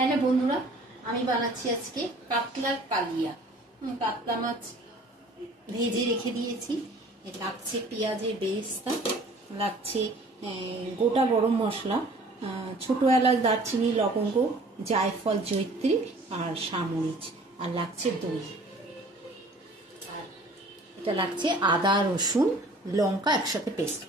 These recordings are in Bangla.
হ্যালো বন্ধুরা, আমি বানাচ্ছি আজকে কাতলার কালিয়া। কাতলা মাছ ভেজে রেখে দিয়েছি। লাগছে পেঁয়াজের বেরেস্তা, লাগছে গোটা গরম মশলা, ছোটো এলাচ, দারচিনি, লবঙ্গ, জায়ফল, জয়িত্রী আর সামরিচ, আর লাগছে দই। আর এটা লাগছে আদা, রসুন, লঙ্কা একসাথে পেস্ট।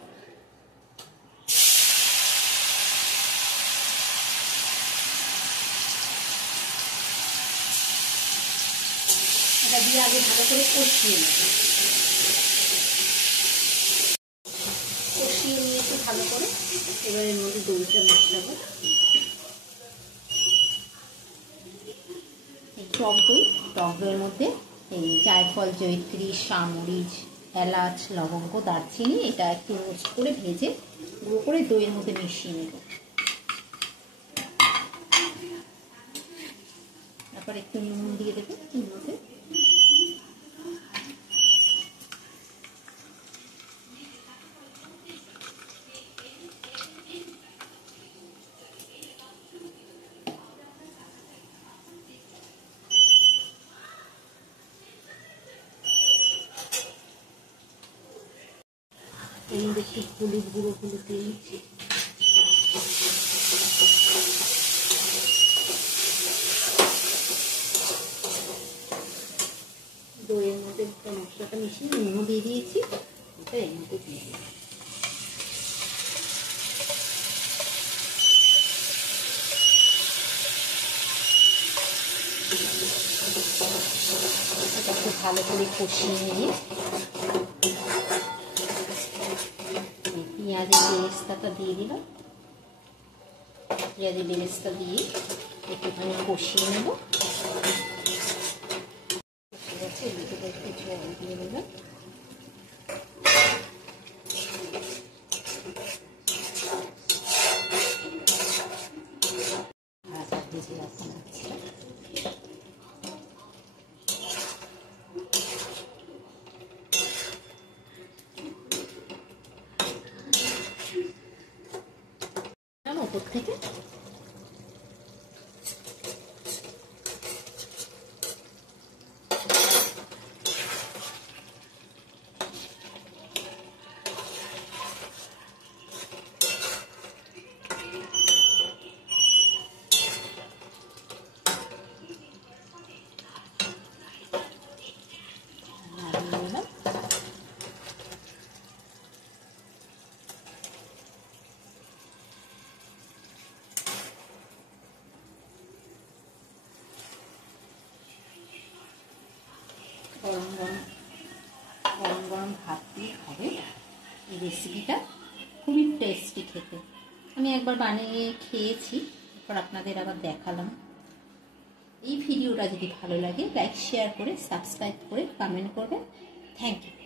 এটা দিয়ে আগে ভালো করে কষিয়ে নিয়েছি ভালো করে। এবার এর মধ্যে দইটা মেশাবো। টক দইয়ের মধ্যে এই জায়ফল, জয়িত্রী, সামরিচ, এলাচ, লবঙ্গ, দারচিনি এটা একটু রোস্ট করে ভেজে গুঁড়ো করে দইয়ের মধ্যে মিশিয়ে নেব। তারপর একটু নুন দিয়ে দেবো এর মধ্যে। এর মধ্যে একটু হলুদ গুঁড়ো দিয়ে নিচ্ছি। দইয়ের মধ্যে মশলাটা মিশিয়ে নুনও দিয়ে দিয়েছি। এটা এর মধ্যে দিয়ে দিই। এটা একটু ভালো করে কষিয়ে নিয়ে পেঁয়াজের বেরেস্তাটা দিয়ে দিলাম। পেঁয়াজের বেরেস্তা দিয়ে একটুখানি কষিয়ে নেব। একটু জল দিয়ে দিলাম। ভাজা ভেজে রাখা মাছটা ওপর থেকে গরম গরম ভাত দিয়ে খাবে। এই রেসিপিটা খুবই টেস্টি খেতে। আমি একবার বানিয়ে খেয়েছি, তারপর আপনাদের আবার দেখালাম। এই ভিডিওটা যদি ভালো লাগে লাইক, শেয়ার করে, সাবস্ক্রাইব করে, কমেন্ট করবেন। Thank you.